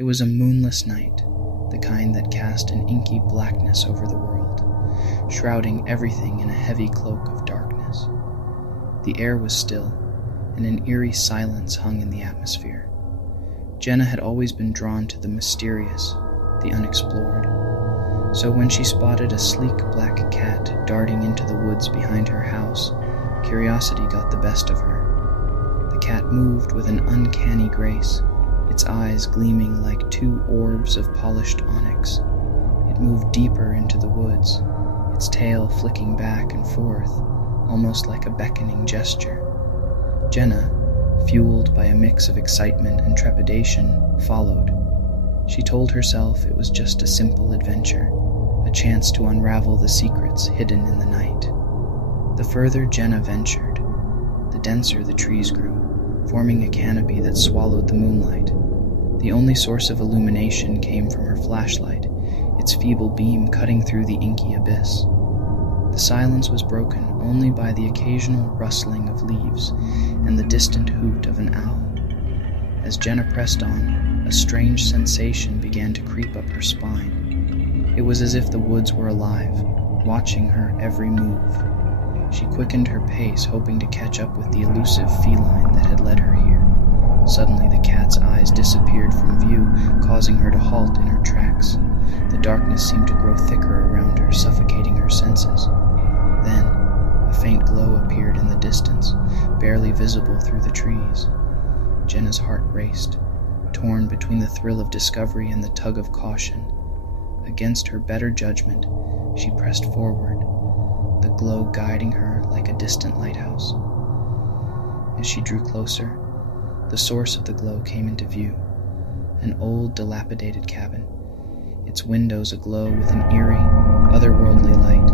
It was a moonless night, the kind that cast an inky blackness over the world, shrouding everything in a heavy cloak of darkness. The air was still, and an eerie silence hung in the atmosphere. Jenna had always been drawn to the mysterious, the unexplored. So when she spotted a sleek black cat darting into the woods behind her house, curiosity got the best of her. The cat moved with an uncanny grace, its eyes gleaming like two orbs of polished onyx. It moved deeper into the woods, its tail flicking back and forth, almost like a beckoning gesture. Jenna, fueled by a mix of excitement and trepidation, followed. She told herself it was just a simple adventure, a chance to unravel the secrets hidden in the night. The further Jenna ventured, the denser the trees grew, forming a canopy that swallowed the moonlight. The only source of illumination came from her flashlight, its feeble beam cutting through the inky abyss. The silence was broken only by the occasional rustling of leaves and the distant hoot of an owl. As Jenna pressed on, a strange sensation began to creep up her spine. It was as if the woods were alive, watching her every move. She quickened her pace, hoping to catch up with the elusive feline that had led her here. Suddenly the cat's eyes disappeared from view, causing her to halt in her tracks. The darkness seemed to grow thicker around her, suffocating her senses. Then, a faint glow appeared in the distance, barely visible through the trees. Jenna's heart raced, torn between the thrill of discovery and the tug of caution. Against her better judgment, she pressed forward, the glow guiding her like a distant lighthouse. As she drew closer, the source of the glow came into view, an old, dilapidated cabin, its windows aglow with an eerie, otherworldly light.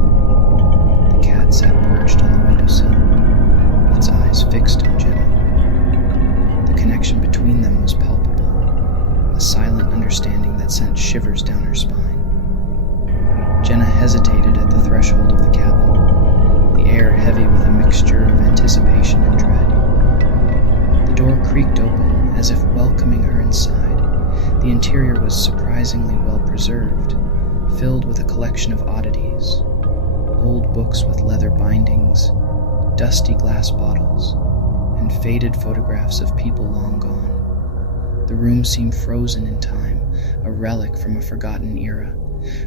The cat sat perched on the windowsill, its eyes fixed on Jenna. The connection between them was palpable, a silent understanding that sent shivers down her spine. Jenna hesitated at the threshold of the cabin, the air heavy with a mixture of anticipation and dread. The door creaked open, as if welcoming her inside. The interior was surprisingly well preserved, filled with a collection of oddities. Old books with leather bindings, dusty glass bottles, and faded photographs of people long gone. The room seemed frozen in time, a relic from a forgotten era.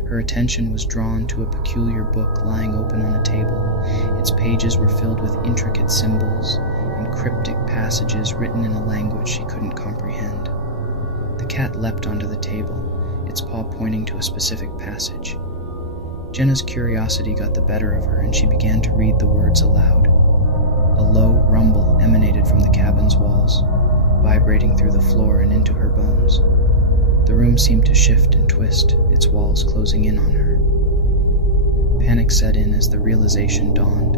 Her attention was drawn to a peculiar book lying open on a table. Its pages were filled with intricate symbols and cryptic passages written in a language she couldn't comprehend. The cat leapt onto the table, its paw pointing to a specific passage. Jenna's curiosity got the better of her, and she began to read the words aloud. A low rumble emanated from the cabin's walls, vibrating through the floor and into her bones. The room seemed to shift and twist, its walls closing in on her. Panic set in as the realization dawned.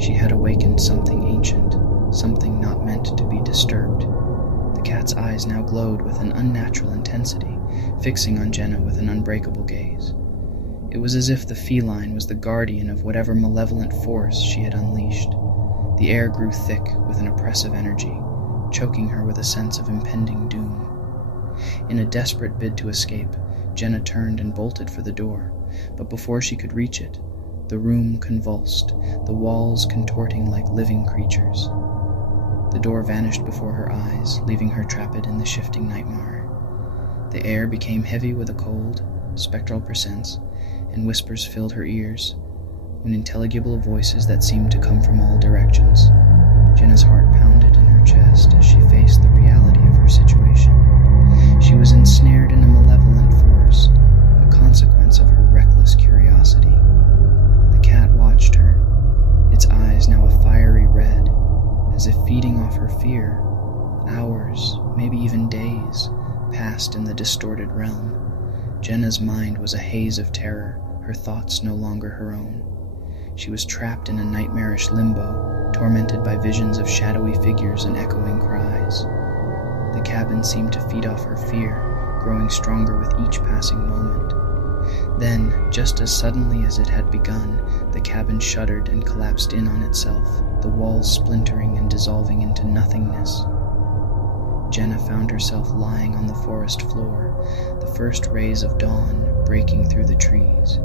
She had awakened something ancient, something not meant to be disturbed. The cat's eyes now glowed with an unnatural intensity, fixing on Jenna with an unbreakable gaze. It was as if the feline was the guardian of whatever malevolent force she had unleashed. The air grew thick with an oppressive energy, choking her with a sense of impending doom. In a desperate bid to escape, Jenna turned and bolted for the door, but before she could reach it, the room convulsed, the walls contorting like living creatures. The door vanished before her eyes, leaving her trapped in the shifting nightmare. The air became heavy with a cold, spectral presence, and whispers filled her ears, unintelligible voices that seemed to come from all directions. Jenna's heart pounded in her chest as she faced the reality of her situation. She was ensnared in a malevolent force, a consequence of her reckless curiosity. The cat watched her, its eyes now a fiery red, as if feeding off her fear. Hours, maybe even days, passed in the distorted realm. Jenna's mind was a haze of terror, her thoughts no longer her own. She was trapped in a nightmarish limbo, tormented by visions of shadowy figures and echoing cries. The cabin seemed to feed off her fear, growing stronger with each passing moment. Then, just as suddenly as it had begun, the cabin shuddered and collapsed in on itself, the walls splintering and dissolving into nothingness. Jenna found herself lying on the forest floor, the first rays of dawn breaking through the trees.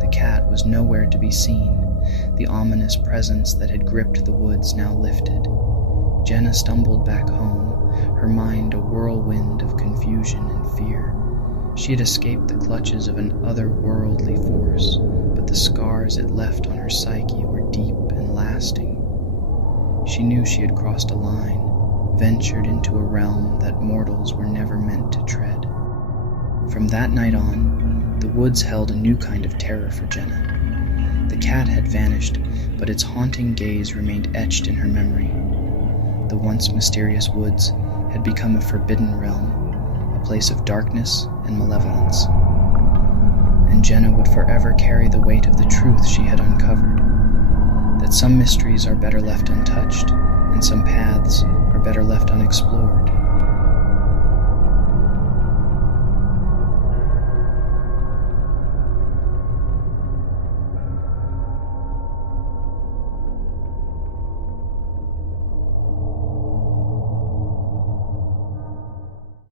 The cat was nowhere to be seen, the ominous presence that had gripped the woods now lifted. Jenna stumbled back home, her mind a whirlwind of confusion and fear. She had escaped the clutches of an otherworldly force, but the scars it left on her psyche were deep and lasting. She knew she had crossed a line, ventured into a realm that mortals were never meant to tread. From that night on, the woods held a new kind of terror for Jenna. The cat had vanished, but its haunting gaze remained etched in her memory. The once mysterious woods had become a forbidden realm, a place of darkness and malevolence. And Jenna would forever carry the weight of the truth she had uncovered, that some mysteries are better left untouched, and some paths are better left unexplored.